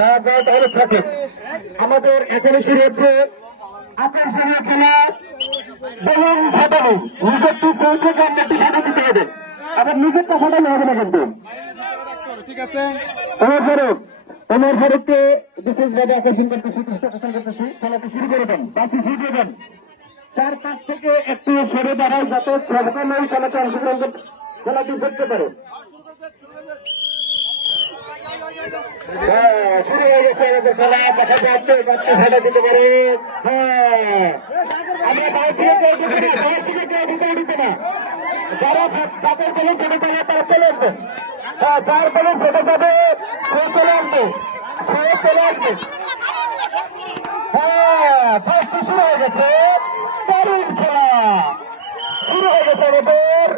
না যায় তাহলে থাকে। আমাদের এখানে শুরু হচ্ছে আকর্ষণীয় খেলা বেলুন ফাটানো। নিজের পিছিয়ে থেকে আপনাকে ফাটা দিতে হবে, আবার নিজেরটা ফাটানো হবে না কিন্তু। ঠিক আছে, ওমর ফারুককে বিশেষভাবে আকর্ষণ করতেছি, চেষ্টা করতেছি। খেলাটি শুরু করে দেন, পাশে ফিরে দেন। 4-5 থেকে একটু সরে দাঁড়ায় যাতে সকলেই খেলাতে অংশগ্রহণ করতে, খেলাটি দেখতে পারে। শুরু হয়ে গেছে আমাদের খেলা। দেখা যাচ্ছে বাচ্চা ফাটা দিতে পারে। আমরা বাইরে থেকে কেউ দিতে না, বাইরে থেকে কেউ দিতে দিতে না। যারা তাদের বেলুন ফেটে যাবে তারা চলে আসবে। যার বেলুন ফেটে যাবে সে চলে আসবে, সে চলে আসবে। ফার্স্ট শুরু হয়ে গেছে, দারুণ খেলা শুরু হয়ে গেছে আমাদের।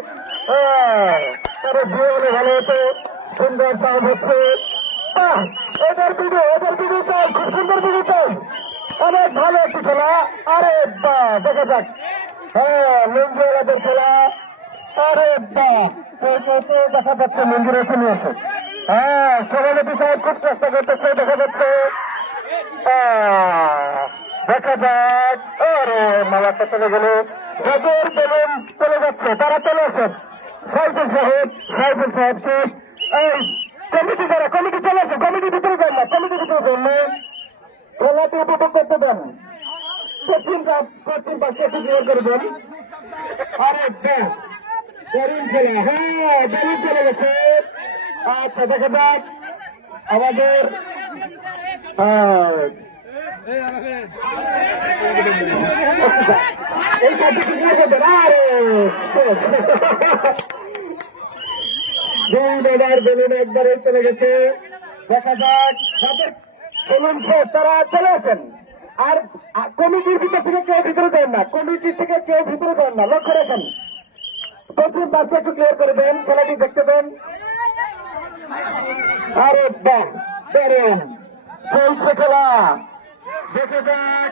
তারা বিয়ে হলে ভালো হতো, সুন্দর সাউন্ড হচ্ছে। এদের ভিডিও চাই, খুব সুন্দর ভিডিও চাই। অনেক ভালো একটি খেলা। আরে বাহ, দেখা যাক। লুঙ্গিওয়ালাদের খেলা। আরে বাহ, দেখা যাচ্ছে লুঙ্গির এসে নিয়েছে। সভাপতি সাহেব খুব চেষ্টা করতেছে, দেখা যাচ্ছে। দেখা যাক। আরে মালাটা চলে গেল, যাদের বেলুন চলে যাচ্ছে তারা চলে আসেন। সাইফুল সাহেব শেষ। এই কমিটি যারা, কমিটি চলে আসেন, কমিটি ভিতরে যান না, কমিটি ভিতরে যান না। খেলাটি উপভোগ করতে দেন। পশ্চিম পাশে একটু ক্লিয়ার করে দেন। আরে বাহ, দারুণ খেলা। বেলুন চলে গেছে। আচ্ছা, দেখা যাক আমাদের এই কাজটি ক্লিয়ার করে দেন। আরে বেলুন একবারে চলে গেছে। দেখা যাক যাদের বেলুন শেষ তারা চলে আসেন। আর কমিটির ভিতর থেকে কেউ ভিতরে যান না, কমিটির থেকে কেউ ভিতরে যান না, লক্ষ্য রাখেন। পশ্চিম পাশে একটু ক্লিয়ার করে দেন, খেলাটি দেখতে দেন। আরে বাহ, দারুণ চলছে খেলা। দেখে যাক।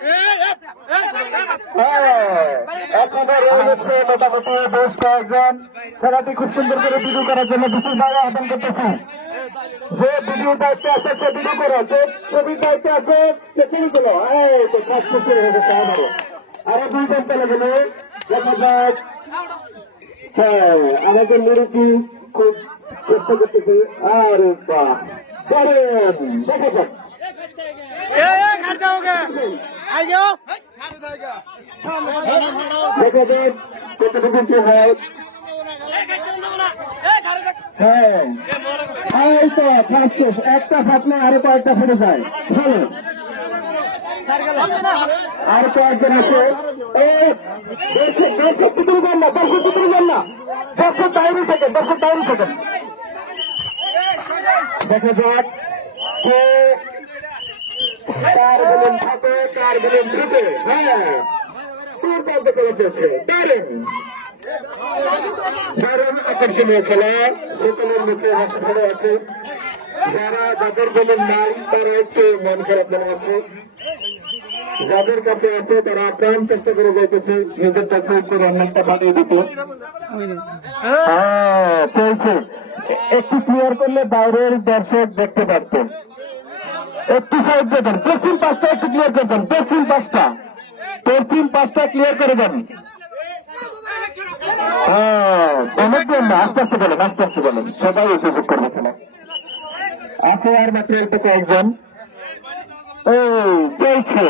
এখনো রয়েছে মোটামুটি বেশ কয়েকজন। খেলাটি খুব সুন্দর করে ভিডিও করার জন্য বিশেষভাবে আহ্বান করতেছি। যে ভিডিও দায়িত্বে আছে সে ভিডিও করো, যে ছবির দায়িত্বে আছে সে ছবি করো। এই তো কাজ শুরু হয়ে গেছে আমারও। আরো 2 জন চলে গেল। দেখা যাক। আমাদের মুরব্বী খুব চেষ্টা করতেছে। আরে বাহ, দারুণ। দেখা যাক। দেখা যাক কতটুকু কি হয়। একটা ফাটলে আরো কয়েকটা ফেটে যায়। ভালো, আর কয়েকজন আছে। দর্শক ভিতরে যান না, দর্শক ভিতরে যান না, দর্শক বাইরে থেকে, দর্শক বাইরে থেকে। দেখা যাক কে কার বেলুন থাকে, কার বেলুন ছুটে। দুর্দান্ত করে চলছে, দারুণ আকর্ষণীয় খেলা। সকলের মুখে হাসি ফেলে আছে। যাদের বেলুন নাই তারা একটু মন খারাপ মনে আছে, যাদের কাছে আছে তারা প্রাণ চেষ্টা করে যাইতেছে নিজের কাছে একটু রান্নাটা বানিয়ে দিতে। চলছে, একটু ক্লিয়ার করলে বাইরের দর্শক দেখতে পারতেন। একটু সাইড দেবেন, পশ্চিম পাশটা একটু ক্লিয়ার করবেন, পশ্চিম পাশটা ক্লিয়ার করে দেন। অনেকজন না, আস্তে আস্তে বলেন, সবাই উপভোগ করবে খেলা। আছে আর মাত্র একটা কয়েকজন। চলছে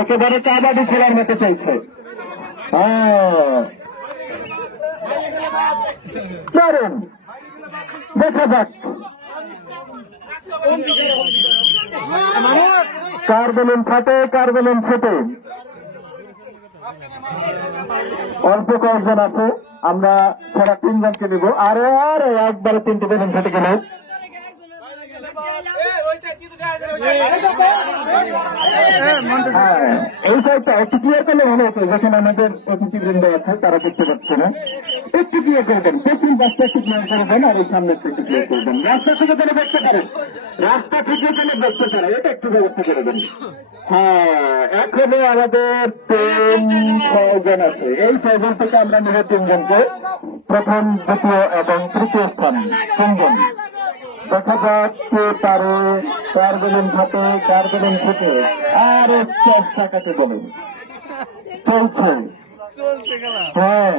একেবারে কাবাডি খেলার মতো চলছে। দারুণ, দেখা যাক কার বেলুন ফাটে, কার বেলুন ছোটে। অল্প কয়েকজন আছে, আমরা সেরা 3 জনকে নিব। আরে একবারে 3টে বেলুন ফেটে গেল। এই সাইডটা একটু ক্লিয়ার করলে ভালো হতো, যেখানে আমাদের অতিথিবৃন্দ আছে তারা দেখতে পাচ্ছে না। একটু ক্লিয়ার করে দেন, পশ্চিম পাশটা একটু ক্লিয়ার করে দেন, আর এই সামনে একটু ক্লিয়ার করে দেন। রাস্তা থেকে যেন দেখতে পারেন, রাস্তা থেকে যেন দেখতে পারে, এটা একটু ব্যবস্থা করে দেন। এখনো আমাদের 3-6 জন আছে। এই 6 জন থেকে আমরা নেব 3 জনকে, প্রথম, দ্বিতীয় এবং তৃতীয় স্থান 3 জন। দেখা যাক কে পারে, কার বেলুন ফাটে, কার বেলুন ফুটে। আর চেষ্টা কাটে বেলুন চলছে। হ্যাঁ,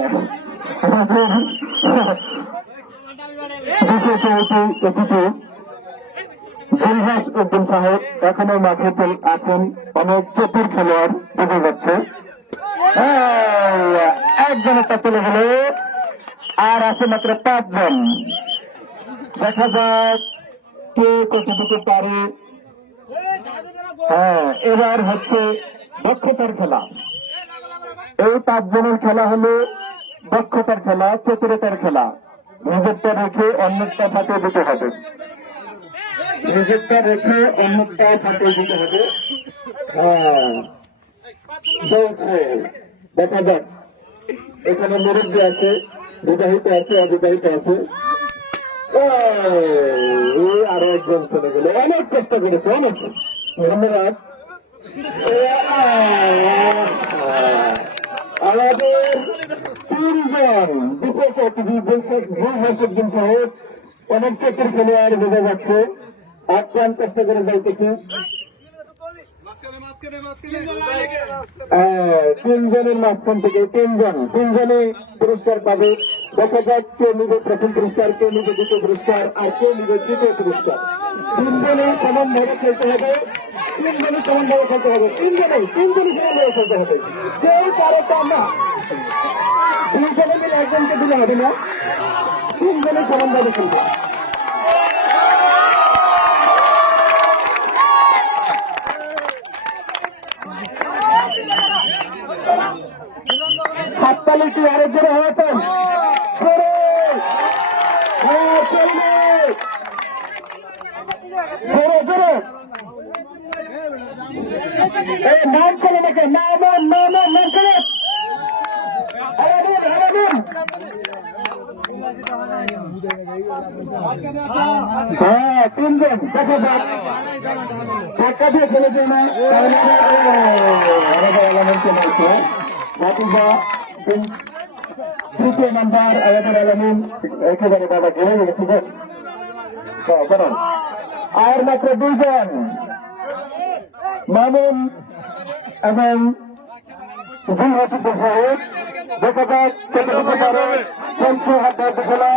জুলহাস উদ্দিন সাহেব এখনো মাঠে আছেন, অনেক চতুর খেলোয়াড় বোঝা যাচ্ছে। একজনেরটা চলে গেল, আর আছে মাত্র 5 জন। দেখা যাক কে কতটুকু পারে। হ্যাঁ, এবার হচ্ছে দক্ষতার খেলা। এই 5 জনের খেলা হলো দক্ষতার খেলা, চতুরতার খেলা। নিজেরটা রেখে অন্যটা ফাটিয়ে দিতে হবে, নিজেরটা রেখে অন্যটা ফাটিয়ে দিতে হবে। হ্যাঁ, চলছে। দেখা যাক, এখানে মুরব্বী আছে, বিবাহিত আছে, অবিবাহিত আছে। আরো একজন চলে গেল। অনেক চেষ্টা করেছে, অনেক ধন্যবাদ। আমাদের 3 জন বিশেষ অতিথি জুলহাসউদ্দিন সাহেব অনেক চতুর খেলোয়াড় বোঝা যাচ্ছে, আপ্রাণ চেষ্টা করে যাইতেছে। 3 জনের মাঝখান থেকে 3 জনে পুরস্কার পাবে। দেখা যাক কে নিবে প্রথম পুরস্কার, কে নিবে দ্বিতীয় পুরস্কার, আর কে নিবে তৃতীয় পুরস্কার। 3 জনে সমানভাবে খেলতে হবে, 3 জনে সমানভাবে খেলতে হবে, 3 জনে সমানভাবে খেলতে হবে। কেউ কারো তা না, 2 জনে মিলে একজনকে দিলে হবে না, 3 জনে সমানভাবে খেলবে। হাততালিটি আরো জোরে হয়েছেন, জোরে জোরে। নাম চলে নাকি? নাম চলে। হ্যাঁ, 3 জন। দেখা যাক, ধাক্কা দিয়ে খেলেছে না, তৃতীয় নাম্বার আমাদের আলমিন। একেবারে বাবা গেলে গেছে। আর মাত্র 2 জন, মামুন এবং জুলহাসউদ্দিন সাহেব। দেখা যাক কতটুকু পারে। চলছে হাত খেলা।